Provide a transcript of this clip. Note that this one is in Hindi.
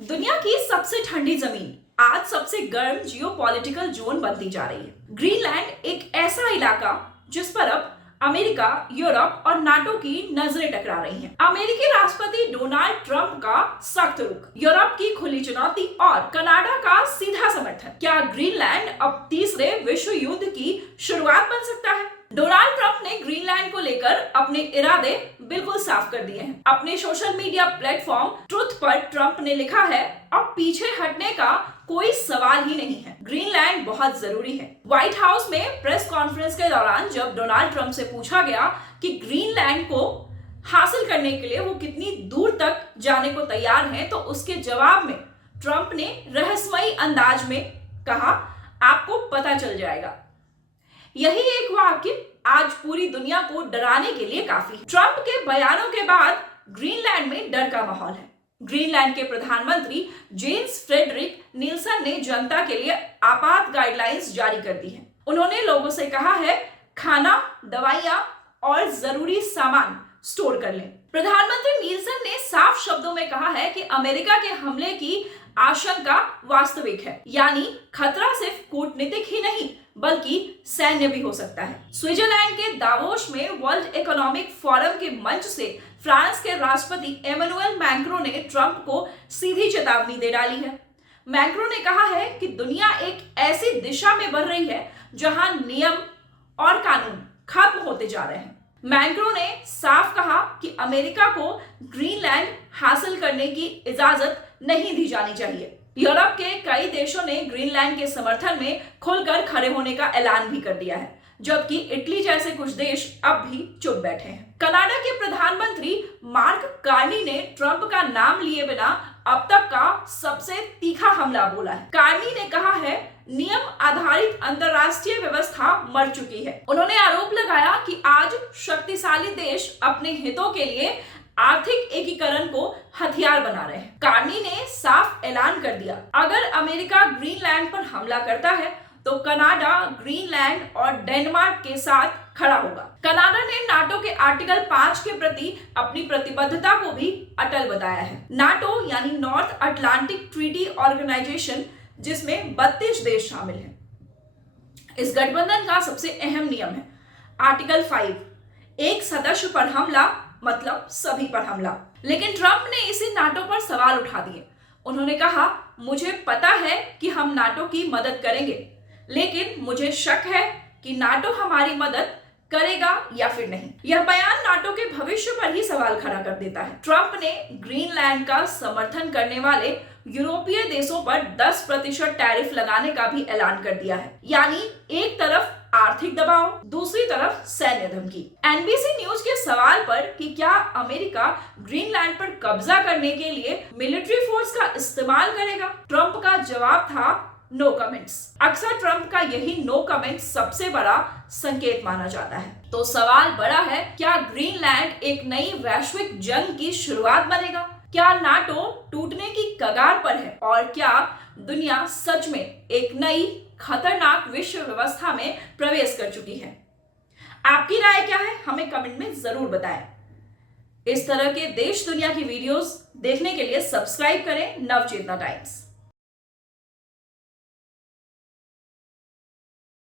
दुनिया की सबसे ठंडी जमीन आज सबसे गर्म जियोपॉलिटिकल जोन बनती जा रही है। ग्रीनलैंड एक ऐसा इलाका जिस पर अब अमेरिका, यूरोप और नाटो की नजरें टकरा रही हैं। अमेरिकी राष्ट्रपति डोनाल्ड ट्रंप का सख्त रुख, यूरोप की खुली चुनौती और कनाडा का सीधा समर्थन। क्या ग्रीनलैंड अब तीसरे विश्व युद्ध की शुरुआत बन सकता है? डोनाल्ड ट्रंप ने ग्रीनलैंड को लेकर अपने इरादे बिल्कुल साफ कर दिए हैं। अपने सोशल मीडिया प्लेटफॉर्म ट्रुथ पर ट्रंप ने लिखा है, अब पीछे हटने का कोई सवाल ही नहीं है, ग्रीनलैंड बहुत जरूरी है। व्हाइट हाउस में प्रेस कॉन्फ्रेंस के दौरान जब डोनाल्ड ट्रंप से पूछा गया कि ग्रीनलैंड को हासिल करने के लिए वो कितनी दूर तक जाने को तैयार हैं, तो उसके जवाब में ट्रंप ने रहस्यमयी अंदाज में कहा, आपको पता चल जाएगा। यही एक वाक्य आज पूरी दुनिया को डराने के लिए काफी है। ट्रंप के बयानों के बाद ग्रीनलैंड में डर का माहौल है। ग्रीनलैंड के प्रधानमंत्री जेम्स फ्रेडरिक निल्सन ने जनता के लिए आपात गाइडलाइंस जारी कर दी है। उन्होंने लोगों से कहा है, खाना, दवाइयां और जरूरी सामान स्टोर कर लें। प्रधानमंत्री निल्सन ने साफ शब्दों में कहा है कि अमेरिका के हमले की आशंका वास्तविक है, यानी खतरा सिर्फ कूटनीतिक ही नहीं बल्कि सैन्य भी हो सकता है। स्विट्जरलैंड के दावोस में वर्ल्ड इकोनॉमिक फोरम के मंच से फ्रांस के राष्ट्रपति एमेनुएल मैक्रो ने ट्रंप को सीधी चेतावनी दे डाली है। मैक्रो ने कहा है कि दुनिया एक ऐसी दिशा में बढ़ रही है जहां नियम और कानून खत्म होते जा रहे हैं। मैक्रो ने साफ कहा कि अमेरिका को ग्रीनलैंड हासिल करने की इजाजत नहीं दी जानी चाहिए। यूरोप के कई देशों ने ग्रीनलैंड के समर्थन में खुलकर खड़े होने का ऐलान भी कर दिया है, जबकि इटली जैसे कुछ देश अब भी चुप बैठे हैं। कनाडा के प्रधानमंत्री मार्क कार्नी ने ट्रंप का नाम लिए बिना अब तक का सबसे तीखा हमला बोला है। कार्नी ने कहा है, नियम आधारित अंतरराष्ट्रीय व्यवस्था मर चुकी है। उन्होंने आरोप लगाया कि आज शक्तिशाली देश अपने हितों के लिए आर्थिक एकीकरण को हथियार बना रहे हैं। कार्नी ने साफ ऐलान कर दिया, अगर अमेरिका ग्रीनलैंड पर हमला करता है तो कनाडा ग्रीनलैंड और डेनमार्क के साथ खड़ा होगा। कनाडा ने नाटो के आर्टिकल 5 के प्रति अपनी प्रतिबद्धता को भी अटल बताया है। नाटो यानी नॉर्थ अटलांटिक ट्रीटी ऑर्गेनाइजेशन, जिसमें 32 देश शामिल हैं। इस गठबंधन का सबसे अहम नियम है आर्टिकल 5, एक सदस्य पर हमला मतलब सभी पर हमला। लेकिन ट्रंप ने इसी नाटो पर सवाल उठा दिए। उन्होंने कहा, मुझे पता है कि हम नाटो की मदद करेंगे, लेकिन मुझे शक है कि नाटो हमारी मदद करेगा या फिर नहीं। यह बयान नाटो के भविष्य पर ही सवाल खड़ा कर देता है। ट्रंप ने ग्रीनलैंड का समर्थन करने वाले यूरोपीय देशों पर 10% टैरिफ लगाने का भी ऐलान कर दिया है, यानी एक तरफ आर्थिक दबाव, दूसरी तरफ सैन्य धमकी। एनबीसी न्यूज के सवाल पर कि क्या अमेरिका ग्रीनलैंड पर कब्जा करने के लिए मिलिट्री फोर्स का इस्तेमाल करेगा, ट्रंप का जवाब था, नो कमेंट्स। अक्सर ट्रंप का यही नो कमेंट्स सबसे बड़ा संकेत माना जाता है। तो सवाल बड़ा है, क्या ग्रीनलैंड एक नई वैश्विक जंग की शुरुआत बनेगा? क्या नाटो टूटने की कगार पर है? और क्या दुनिया सच में एक नई खतरनाक विश्व व्यवस्था में प्रवेश कर चुकी है? आपकी राय क्या है? हमें कमेंट में जरूर बताएं। इस तरह के देश दुनिया की वीडियोस देखने के लिए सब्सक्राइब करें नवचेतना टाइम्स।